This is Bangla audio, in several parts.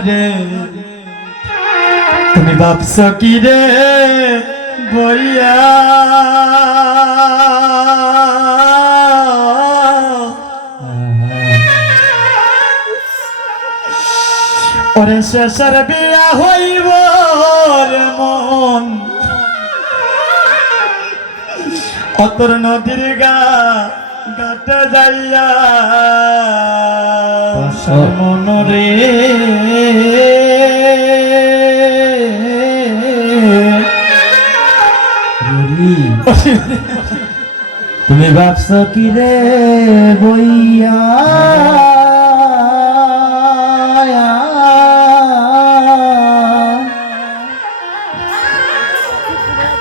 রে তুমি ভাবছ কি রে বইয়া ওরে শেষের বিয়া হইব রে মন অতর নদীর ঘাটে যাইয়া মন রে তুমি ভাবছ কি রে বইয়া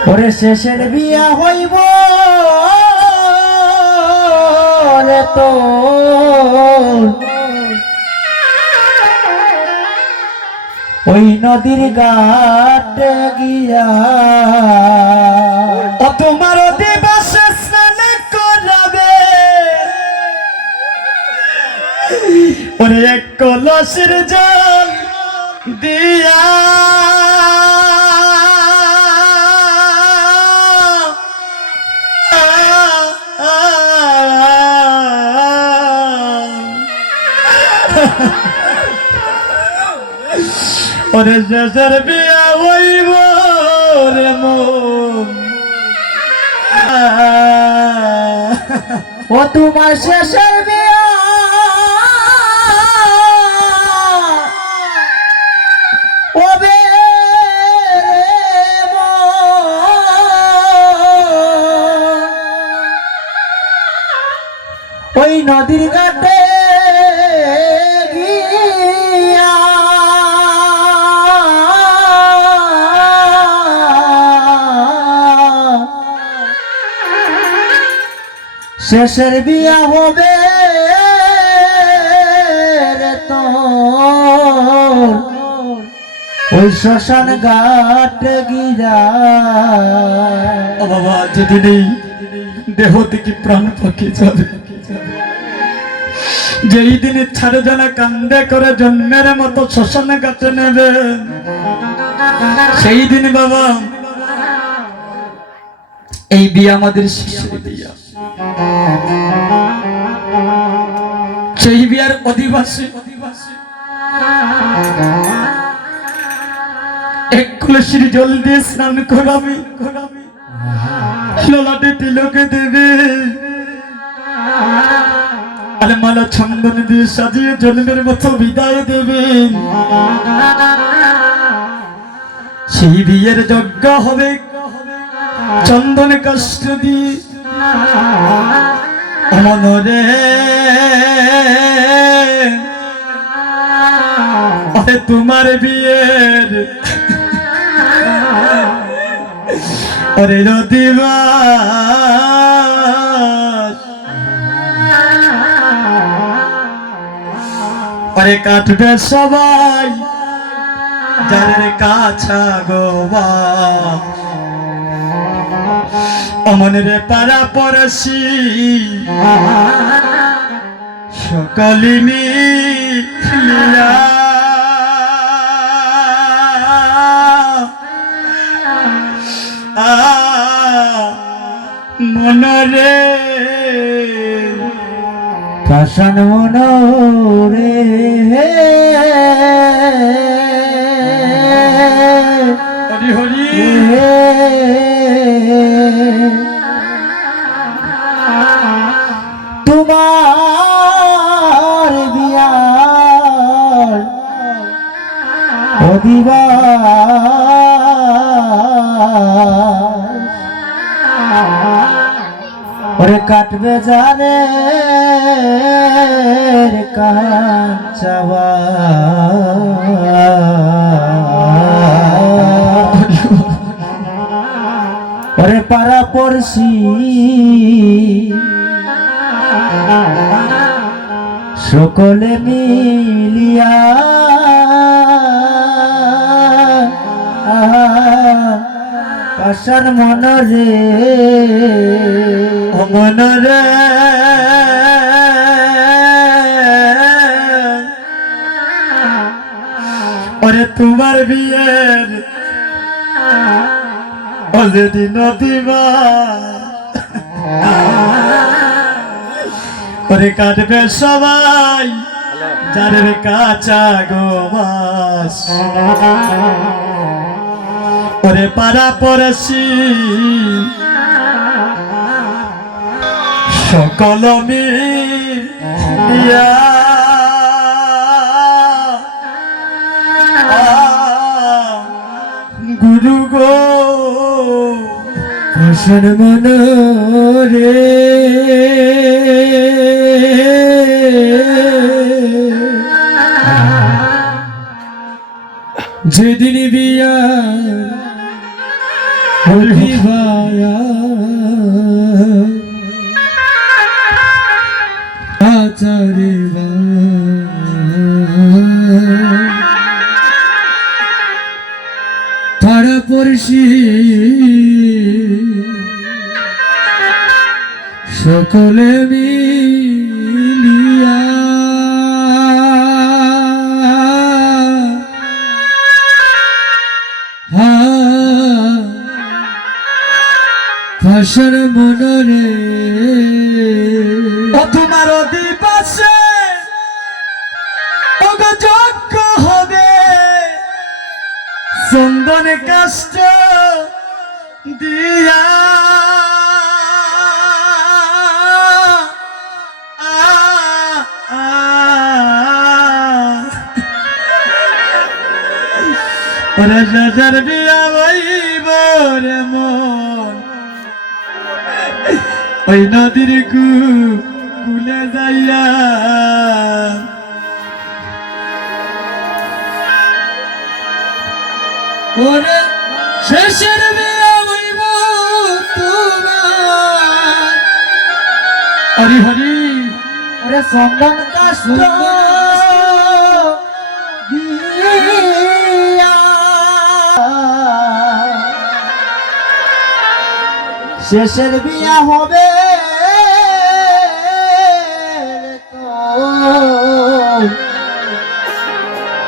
ওরে শেষের বিয়া হইব রে তো ওই নদীর ঘাটে গিয়া ও তোমার দিবসে স্নান করাবে ওরে এক কলসের জল দিয়া ওরে শেষের বিয়া হইব রে মন ও তোমার শেষের বিয়া ওবে ওই নদীর ঘাটে গিয়া শেষের বিয়া হবে রে তোর ওই শ্মশান ঘাট গিয়া ও বাবা যেদিন এই দেহ থেকে প্রাণ পাখি যাবে যেই দিনে ছাড়ে জানা কান্দে করে জন্মের মতো শ্মশানে কাছে নেবে সেই দিন বাবা এই বিয়ে আমাদের শেষের বিয়া সেই বিয়ার অধিবাসী এক কলসির জল দিয়ে স্নান করাবি ললাটে তিলকে দেবে আলে মালা চন্দন দিয়ে সাজিয়ে জন্মের মতো বিদায় দেবে সেই বিয়ের যজ্ঞ হবে চন্দন কষ্ট দিয়ে মনরে আরে তোমার বিয়ের আরে রদিবাস আরে কাটবে সবাই যাদের কাছা গোবা অমনরে পাড়া পড়শি সকলি মিলিয়া মনরে শ্মশান মনরে হরি হরি তোমার বিয়ার অধিবাস ওরে কাটবে জানে কাঞ্চাবা ওরে পাড়া পড়শি সকলে মিলিয়া পাশান মনরে মনরে ওরে তোমার বিয়ের যেদিন দিবা ওরে কাটবে সবাই যাদের কাঁচা গো মাস ওরে পাড়া পড়শি সকল মিলিয়া গুরু গো ভূষণ মন রে যেদিন বিয়া হইবায়া আচারে পাড়া পড়শি সকলে মিলিয়া ভাষণ মনরে ও তোমার দিবাসে ওগো যজ্ঞ হবে চন্দন কাষ্ট দিয়া ওরে সাজার বিয়া রে মন ওই নদীর কুলে যাইয়া ওরে শেষের বিয়া হইব তোমার হরি হরি ওরে চন্দন কাষ্ট দিয়া শেষের বিয়া হবে তো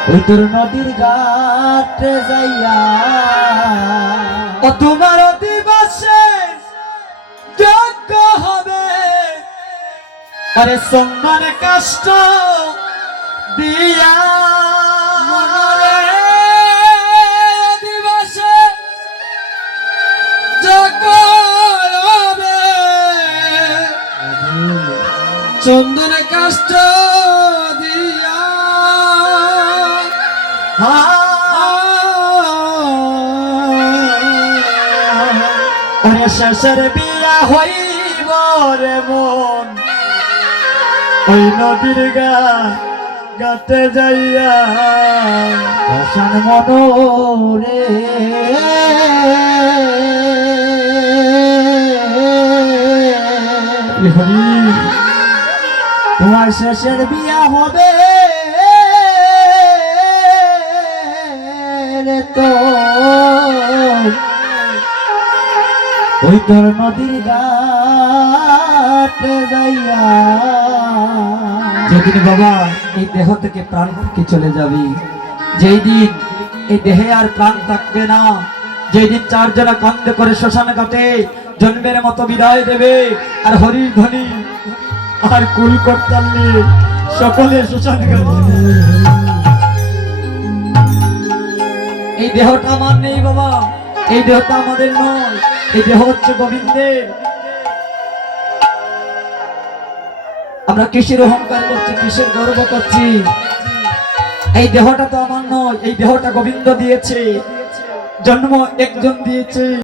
ওই তোর নদীর ঘাটে যাইয়া ও তোমার দিবসে যজ্ঞ হবে আরে সম্মান কষ্ট দিয়া দিবসে যজ্ঞ হবে চন্দন কাষ্ট দিয়া আরে শেষের বিয়া হইব রে মন ওই নদীর গাতে যাইয়া ভাষণ মনোরে হরি তোমার শেষের বিয়া হবে রে তো ওই তোর নদীর ঘাটে যাইয়া যেদিন বাবা এই দেহ থেকে প্রাণ কি চলে যাবি যেই দিন এই দেহে আর প্রাণ থাকবে না যেই দিন চারজনা কান্দে করে শ্মশান ঘাটে জন্মের মতো বিদায় দেবে আর হরি ধ্বনি আর কুল করতাল নিয়ে সকলে শ্মশান ঘাটে এই দেহটা আমার নেই বাবা এই দেহটা আমাদের নয় এই দেহ হচ্ছে গোবিন্দের আমরা কিসের অহংকার করছি কিসের গর্ব করছি এই দেহটা তো আমার নয় এই দেহটা গোবিন্দ দিয়েছে জন্ম একজন দিয়েছে